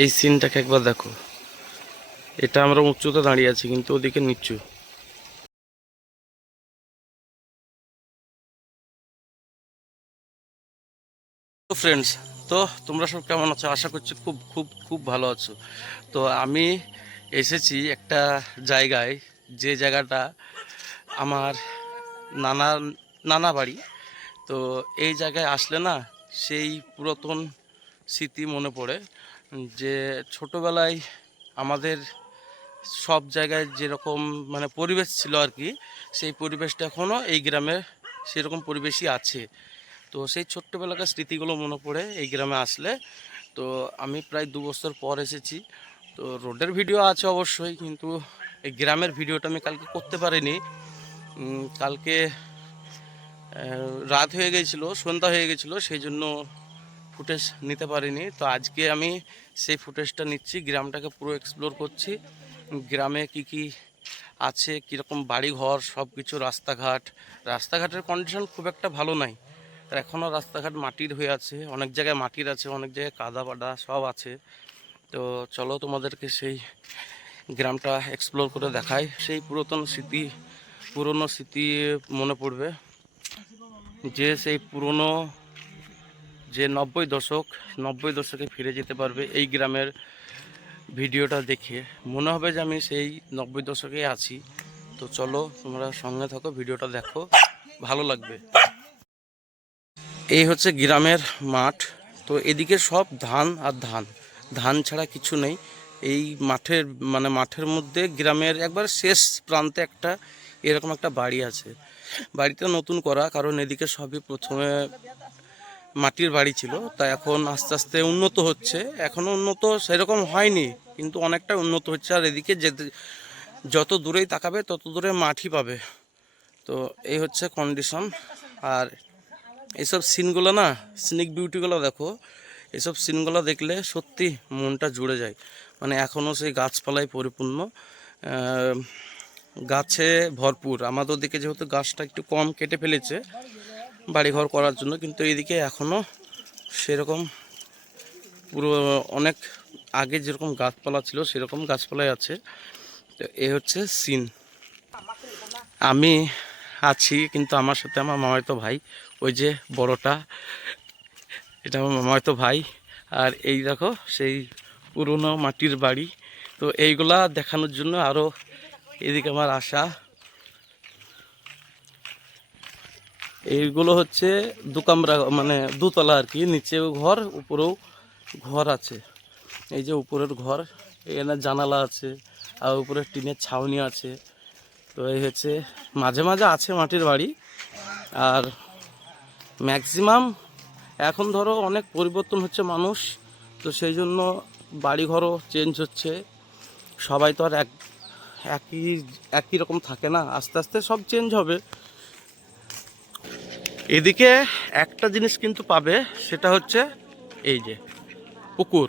এই সিনটাকে একবার দেখো। এটা আমরা উঁচুতে দাঁড়িয়ে আছি, কিন্তু ওদিকে নিচু। ফ্রেন্ডস তো তোমরা সব কেমন আছো? আশা করছি খুব খুব খুব ভালো আছো। তো আমি এসেছি একটা জায়গায়, যে জায়গাটা আমার নানা নানা বাড়ি। তো এই জায়গায় আসলে না, সেই পুরাতন স্মৃতি মনে পড়ে। যে ছোটোবেলায় আমাদের সব জায়গায় যেরকম মানে পরিবেশ ছিল আর কি, সেই পরিবেশটা এখনও এই গ্রামে সেরকম পরিবেশই আছে। তো সেই ছোট্টবেলাকার স্মৃতিগুলো মনে পড়ে এই গ্রামে আসলে। তো আমি প্রায় দু বছর পর এসেছি। তো রোডের ভিডিও আছে অবশ্যই, কিন্তু এই গ্রামের ভিডিওটা আমি কালকে করতে পারিনি। কালকে রাত হয়ে গেছিল, সন্ধ্যা হয়ে গেছিল, সেই জন্য ফুটেজ নিতে পারিনি। তো আজকে আমি সেই ফুটেজটা নিচ্ছি, গ্রামটাকে পুরো এক্সপ্লোর করছি। গ্রামে কি কি আছে, কীরকম বাড়ি ঘর সব কিছু রাস্তাঘাট। রাস্তাঘাটের কন্ডিশন খুব একটা ভালো নাই। এখনও রাস্তাঘাট মাটির হয়ে আছে, অনেক জায়গায় মাটির আছে, অনেক জায়গায় কাদা বাদা সব আছে। তো চলো তোমাদেরকে সেই গ্রামটা এক্সপ্লোর করে দেখাই। সেই পুরাতন স্মৃতি, পুরনো স্মৃতি মনে পড়বে। যে সেই পুরনো যে নব্বই দশক, নব্বই দশকে ফিরে যেতে পারবে এই গ্রামের ভিডিওটা দেখে। মনে হবে যে আমি সেই নব্বই দশকে আছি। তো চলো তোমরা সঙ্গে থাকো, ভিডিওটা দেখো। ভালো লাগবে। এই হচ্ছে গ্রামের মাঠ। তো এদিকে সব ধান আর ধান। ধান ছাড়া কিছু নেই। এই মাঠের মানে মাঠের মধ্যে গ্রামের একবার শেষ প্রান্তে একটা এরকম একটা বাড়ি আছে। বাড়িটা নতুন করা, কারণ এদিকে সবই প্রথমে মাটির বাড়ি ছিল, তা এখন আস্তে আস্তে উন্নত হচ্ছে। এখনও উন্নত সেরকম হয়নি, কিন্তু অনেকটা উন্নত হচ্ছে। আর এদিকে যেতে যত দূরেই তাকাবে, তত দূরে মাঠই পাবে। তো এই হচ্ছে কন্ডিশন আর এইসব সিনগুলো না স্নিক বিউটিগুলো দেখো, এসব সিনগুলো দেখলে সত্যি মনটা জুড়ে যায়। মানে এখনও সেই গাছপালায় পরিপূর্ণ। গাছে ভরপুর। আমাদের ওদিকে যেহেতু গাছটা একটু কম কেটে ফেলেছে বাড়িঘর করার জন্য, কিন্তু এইদিকে এখনও সেরকম পুরো অনেক আগে যেরকম গাছপালা ছিল সেরকম গাছপালাই আছে। তো এ হচ্ছে সিন। আমি আছি, কিন্তু আমার সাথে আমার মামাতো ভাই, ওই যে বড়টা, এটা আমার মামাতো ভাই, আর এই দেখো সেই পুরনো মাটির বাড়ি। তো এইগুলা দেখানোর জন্য আরও এদিকে আমার আশা। এইগুলো হচ্ছে দু কামরা মানে দুতলা আর কি নিচেও ঘর, উপরেও ঘর আছে। এই যে উপরের ঘর, এখানে জানালা আছে, আর উপরে টিনের ছাউনি আছে। তো এই হচ্ছে, মাঝে মাঝে আছে মাটির বাড়ি, আর ম্যাক্সিমাম এখন ধরো অনেক পরিবর্তন হচ্ছে মানুষ, তো সেই জন্য বাড়িঘরও চেঞ্জ হচ্ছে। সবাই তো আর এক, একই একই রকম থাকে না, আস্তে আস্তে সব চেঞ্জ হবে। এদিকে একটা জিনিস কিন্তু পাবে, সেটা হচ্ছে এই যে পুকুর।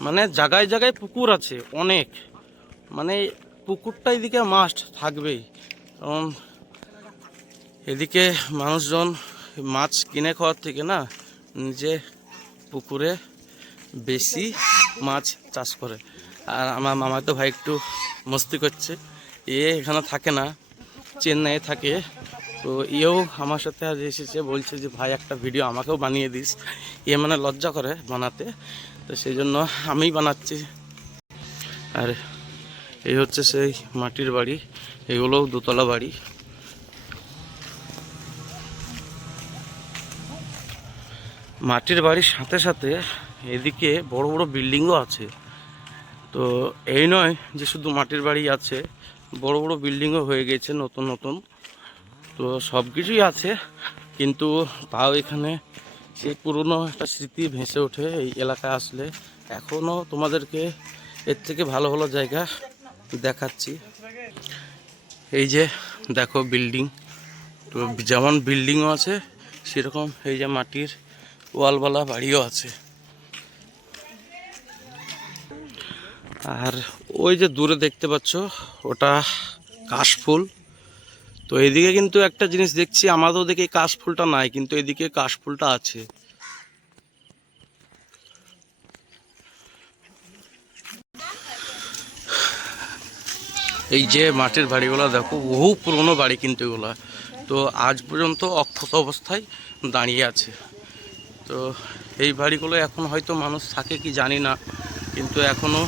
মানে জায়গায় জায়গায় পুকুর আছে, অনেক। মানে পুকুরটা এদিকে মাস্ট থাকবেই। কারণ এদিকে মানুষজন মাছ কিনে খাওয়ার থেকে না, নিজে পুকুরে বেশি মাছ চাষ করে। আর আমার মামা তো ভাই একটু মস্তি করছে। এ এখানে থাকে না, চেন্নাইয়ে থাকে। তো ইয়েও আমার সাথে আজ এসেছে, বলছে যে, ভাই, একটা ভিডিও আমাকেও বানিয়ে দিস। ইয়ে মানে লজ্জা করে বানাতে। তো সেই জন্য আমিই বানাচ্ছি। আর এই হচ্ছে সেই মাটির বাড়ি, এগুলোও দোতলা বাড়ি। মাটির বাড়ির সাথে সাথে এদিকে বড় বড় বিল্ডিংও আছে। তো এই নয় যে, শুধু মাটির বাড়ি আছে, বড় বড় বিল্ডিংও হয়ে গেছে নতুন নতুন। তো সব কিছুই আছে, কিন্তু তাও এখানে সেই পুরনো একটা স্মৃতি ভেসে ওঠে এই এলাকায় আসলে। এখনও তোমাদেরকে এর থেকে ভালো ভালো জায়গা দেখাচ্ছি। এই যে দেখো বিল্ডিং, তো যেমন বিল্ডিংও আছে, সেরকম এই যে মাটির ওয়ালওয়ালা বাড়িও আছে। আর ওই যে দূরে দেখতে পাচ্ছ, ওটা কাশফুল। তো এদিকে কিন্তু একটা জিনিস দেখছি, আমাদের ওদিকে কাশফুলটা নাই, কিন্তু এদিকে কাশফুলটা আছে। এই যে মাটির বাড়িগুলো দেখো, বহু পুরনো বাড়ি কিন্তু এগুলো। তো আজ পর্যন্ত অক্ষত অবস্থায় দাঁড়িয়ে আছে। তো এই বাড়িগুলো এখন হয়তো মানুষ থাকে কি জানি না, কিন্তু এখনও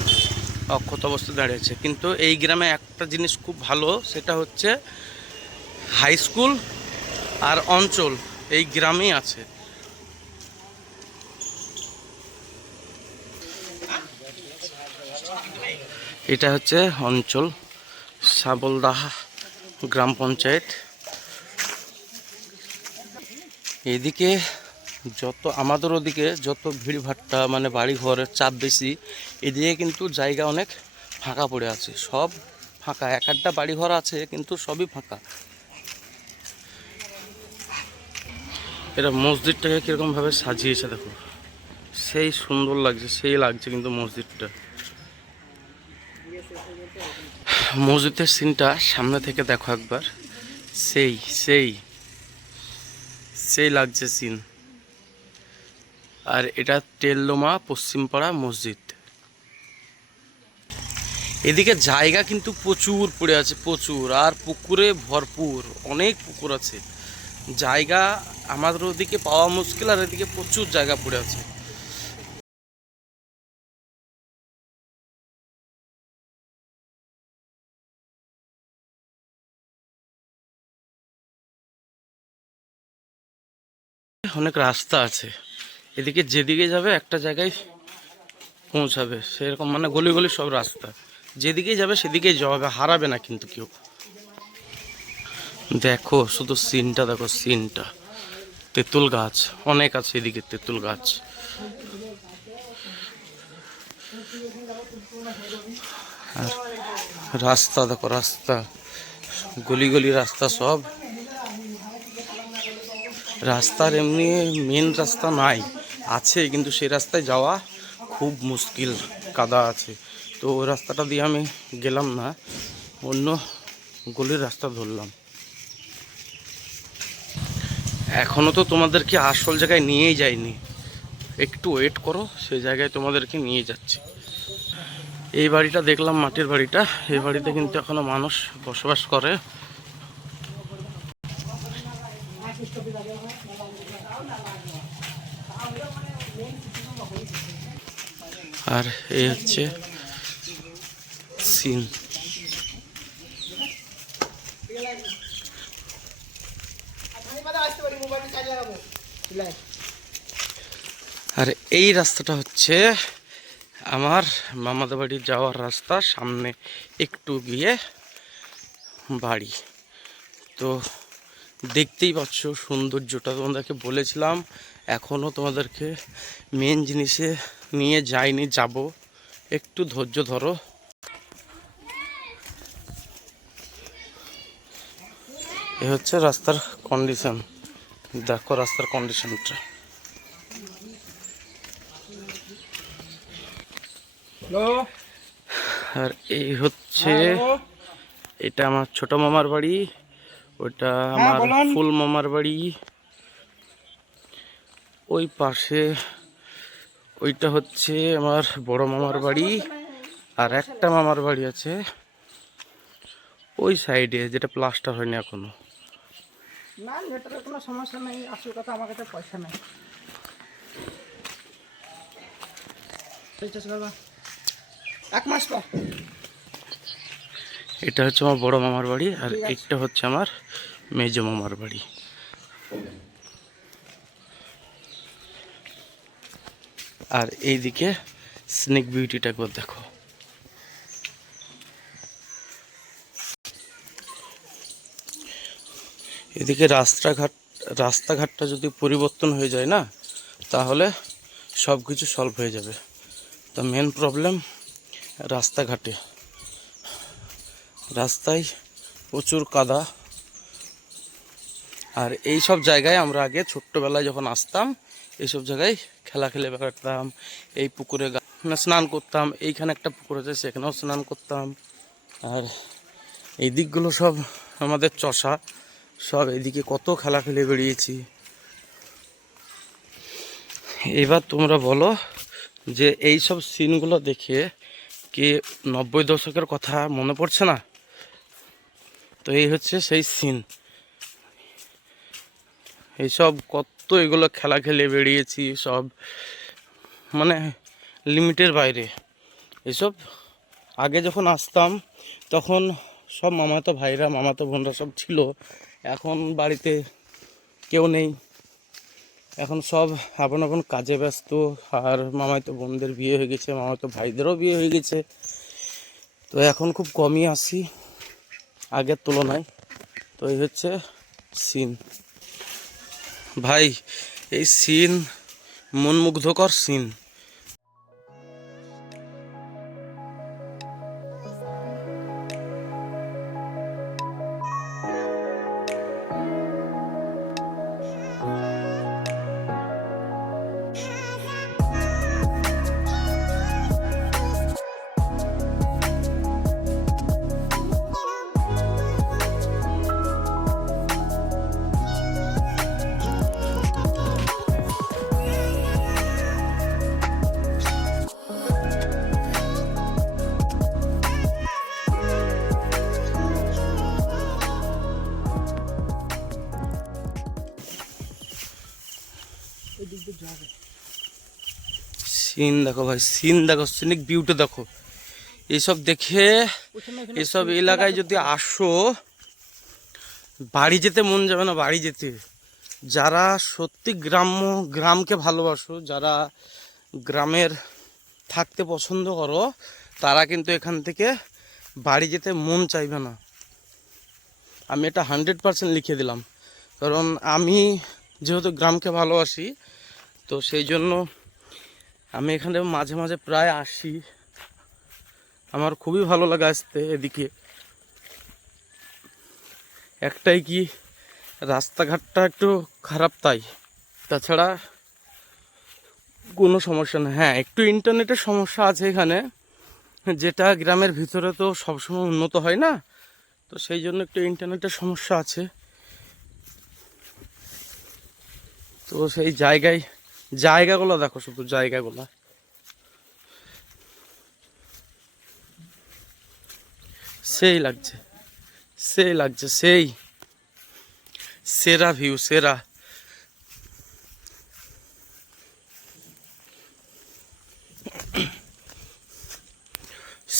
অক্ষত অবস্থায় দাঁড়িয়েছে কিন্তু এই গ্রামে একটা জিনিস খুব ভালো, সেটা হচ্ছে হাই স্কুল আর অঞ্চল এই গ্রামেই আছে। এটা হচ্ছে অঞ্চল, সাবলদাহা গ্রাম পঞ্চায়েত। এদিকে যত আমাদের ওদিকে যত ভিড়ভাট্টা মানে বাড়ি ঘরের চাপ বেশি, এদিকে কিন্তু জায়গা অনেক ফাঁকা পড়ে আছে। সব ফাঁকা। এক একটা বাড়ি ঘর আছে, কিন্তু সবই ফাঁকা। এটা মসজিদটাকে কীরকমভাবে সাজিয়েছে দেখো। সেই সুন্দর লাগছে, সেই লাগছে কিন্তু মসজিদটা। মসজিদের সিনটা সামনে থেকে দেখো একবার। সেই সেই সেই লাগছে সিন আর এটা তেল্লোমা পশ্চিমপাড়া মসজিদ। এদিকে জায়গা কিন্তু প্রচুর পড়ে আছে, প্রচুর। আর পুকুরে ভরপুর, অনেক পুকুর আছে। জায়গা আমাদের ওদিকে পাওয়া মুশকিল আর এদিকে প্রচুর জায়গা পড়ে আছে। অনেক রাস্তা আছে। এদিকে যেদিকে যাবে একটা জায়গায় পৌঁছাবে। সেরকম মানে গলি গলি সব রাস্তা। যেদিকেই যাবে সেদিকেই হবে, হারাবে না কিন্তু কেউ। দেখো, শুধু সিনটা, দেখো সিনটা। তেঁতুল গাছ, অনেক আছে এদিকে তেঁতুল গাছ। আর রাস্তা, দেখো রাস্তা। গলি গলি রাস্তা সব। রাস্তার এমনি মেন রাস্তা নাই, আছে, কিন্তু সেই রাস্তায় যাওয়া খুব মুশকিল, কাদা আছে। তো ওই রাস্তাটা দিয়ে আমি গেলাম না, অন্য গলির রাস্তা ধরলাম। এখনও তো তোমাদেরকে আসল জায়গায় নিয়েই যায়নি একটু ওয়েট করো, সেই জায়গায় তোমাদেরকে নিয়ে যাচ্ছি। এই বাড়িটা দেখলাম, মাটির বাড়িটা। এই বাড়িতে কিন্তু এখনও মানুষ বসবাস করে। আর এই হচ্ছে সিন আর এই রাস্তাটা হচ্ছে আমার মামাদের বাড়ি যাওয়ার রাস্তা, সামনে একটু গিয়ে বাড়ি। তো দেখতেই পাচ্ছ সৌন্দর্যটা, তোমাদেরকে বলেছিলাম এখনও তোমাদেরকে মেন জিনিসে নিয়ে যাইনি, যাব। একটু ধৈর্য ধরো। এ হচ্ছে রাস্তার কন্ডিশন দেখো রাস্তার কন্ডিশনটা আর এই হচ্ছে এটা আমার ছোট মামার বাড়ি ওটা আমার ফুল মামার বাড়ি। ওই পাশে ওইটা হচ্ছে আমার বড় মামার বাড়ি আর একটা মামার বাড়ি আছে। ওই সাইডে যেটা প্লাস্টার হয়নি এখনও। না নেটের কোনো সমস্যা নেই আসল কথা আমার কাছে পয়সা নেই। এক মাস পর। এটা হচ্ছে আমার বড় মামার বাড়ি আর এটা হচ্ছে আমার মেজ মামার বাড়ি। আর এইদিকে স্নেক বিউটিটা একবার দেখো। এদিকে রাস্তাঘাট, রাস্তাঘাটটা যদি পরিবর্তন হয়ে যায় না, তাহলে সব কিছু সলভ হয়ে যাবে। তা মেন প্রবলেম রাস্তাঘাটে। রাস্তায় প্রচুর কাদা। আর এই সব জায়গায় আমরা আগে ছোট্টবেলায় যখন আসতাম এইসব জায়গায় খেলা খেলে বেড়াতাম, এই পুকুরে মানে স্নান করতাম, এইখানে একটা পুকুর আছে, সেখানেও স্নান করতাম। আর এই দিকগুলো সব আমাদের চষা। সব এদিকে কত খেলা খেলে বেরিয়েছি। এবার তোমরা বলো যে এই সব সিনগুলো দেখে কি নব্বই দশকের কথা মনে পড়ছে না? তো এই হচ্ছে সেই সিন। এইসব কত এগুলো খেলা খেলে বেরিয়েছি, সব মানে লিমিটের বাইরে। এসব আগে যখন আসতাম তখন সব মামাতো ভাইরা, মামাতো বোনরা সব ছিল। এখন বাড়িতে কেউ নেই। এখন সব আপন আপন কাজে ব্যস্ত। আর মামাতো বোনদের বিয়ে হয়ে গেছে মামাতো ভাইদেরও বিয়ে হয়ে গেছে। তো এখন খুব কমই আসি, আগের তুলনায়। তো এই হচ্ছে সিন। ভাই, এই সিন মনমুগ্ধকর সিন। সিন দেখো ভাই, সিন দেখো সিনিক বিউটি দেখো। এইসব দেখে এসব এলাকায় যদি আসো, বাড়ি যেতে মন যাবে না, বাড়ি যেতে। যারা সত্যি গ্রাম্য, গ্রামকে ভালোবাসো, যারা গ্রামের থাকতে পছন্দ করো, তারা কিন্তু এখান থেকে বাড়ি যেতে মন চাইবে না। আমি এটা হান্ড্রেড পার্সেন্ট লিখে দিলাম। কারণ আমি যেহেতু গ্রামকে ভালোবাসি, তো সেই জন্য আমি এখানে মাঝে মাঝে প্রায় আসি। আমার খুবই ভালো লাগে আসতে এদিকে। একটাই কি, রাস্তাঘাটটা একটু খারাপ তাই। তাছাড়া কোনো সমস্যা নেই হ্যাঁ একটু ইন্টারনেটের সমস্যা আছে এখানে। যেটা গ্রামের ভিতরে তো সবসময় উন্নত হয় না। তো সেই জন্য একটু ইন্টারনেটের সমস্যা আছে। তো সেই জায়গায় জায়গাগুলো দেখো, শুধু জায়গাগুলো। সেই লাগছে সেই লাগছে, সেই। সেরা ভিউ সেরা।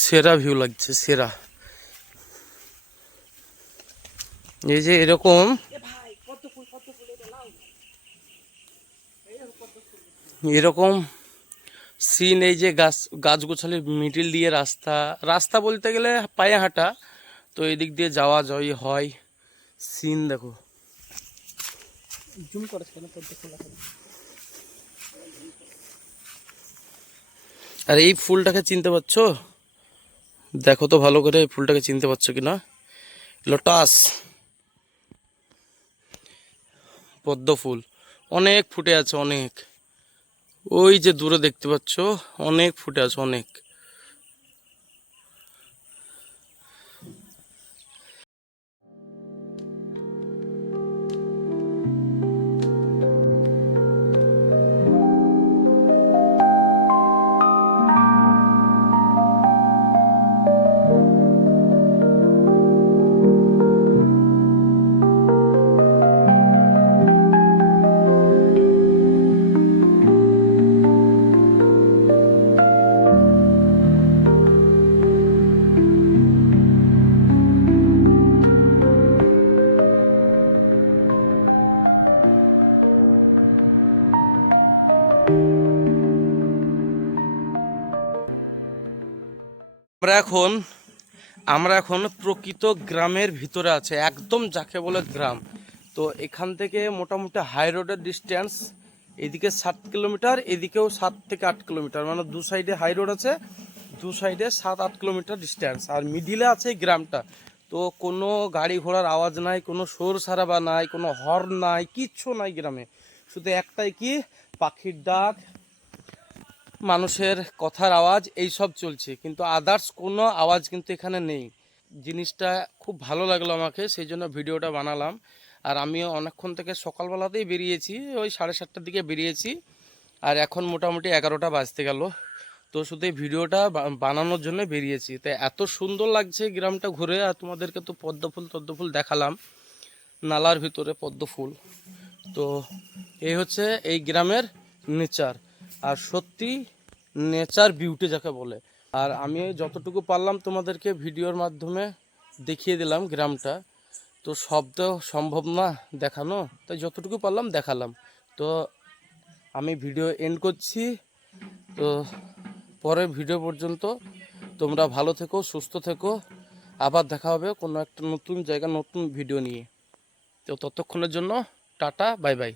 সেরা ভিউ লাগছে, সেরা। এই যে এরকম এরকম সিন এই যে গাছ গাছগোছালির মিডিল দিয়ে রাস্তা রাস্তা বলতে গেলে পায়ে হাঁটা তো এই দিক দিয়ে যাওয়া যাওয়ি হয়। সিন দেখো। জুম আর এই ফুলটাকে চিনতে পারছ? দেখো তো ভালো করে এই ফুলটাকে চিনতে পারছ কি না? লোটাস পদ্ম ফুল। অনেক ফুটে আছে অনেক। ওই যে দূরে দেখতে পাচ্ছ অনেক ফুটে আছে অনেক। আমরা এখন আমরা এখন প্রকৃত গ্রামের ভিতরে আছে, একদম যাকে বলে গ্রাম। তো এখান থেকে মোটামুটি হাই রোডের ডিস্টেন্স এদিকে সাত কিলোমিটার, এদিকেও সাত থেকে আট কিলোমিটার। মানে দু সাইডে হাই রোড আছে, দু সাইডে সাত, আট কিলোমিটার ডিস্টেন্স আর মিডিলে আছে গ্রামটা। তো কোনো গাড়ি ঘোড়ার আওয়াজ নাই, কোনো সোর সারাবা নাই, কোনো হর্ন নাই, কিচ্ছু নাই গ্রামে। শুধু একটাই কি? পাখির ডাক মানুষের কথার আওয়াজ, এই সব চলছে। কিন্তু আদার্স কোনো আওয়াজ কিন্তু এখানে নেই। জিনিসটা খুব ভালো লাগল আমাকে, সেই জন্য ভিডিওটা বানালাম। আর আমি অনেকক্ষণ থেকে সকালবেলাতেই বেরিয়েছি, ওই সাড়ে সাতটার দিকে বেরিয়েছি। আর এখন মোটামুটি এগারোটা বাজতে গেল। তো শুধু এই ভিডিওটা বানানোর জন্য বেরিয়েছি। তাই এত সুন্দর লাগছে গ্রামটা ঘুরে, আর তোমাদেরকে তো পদ্ম ফুল ফুল দেখালাম। নালার ভিতরে পদ্ম ফুল। তো এই হচ্ছে এই গ্রামের নেচার। আর সত্যি নেচার বিউটি যাকে বলে। আর আমি যতটুকু পারলাম তোমাদেরকে ভিডিওর মাধ্যমে দেখিয়ে দিলাম গ্রামটা। তো শব্দ সম্ভব না দেখানো, তাই যতটুকু পারলাম দেখালাম। তো আমি ভিডিও এন্ড করছি। তো পরের ভিডিও পর্যন্ত তোমরা ভালো থেকো, সুস্থ থেকো। আবার দেখা হবে কোনো একটা নতুন জায়গা, নতুন ভিডিও নিয়ে। তো ততক্ষণের জন্য টাটা, বাই বাই।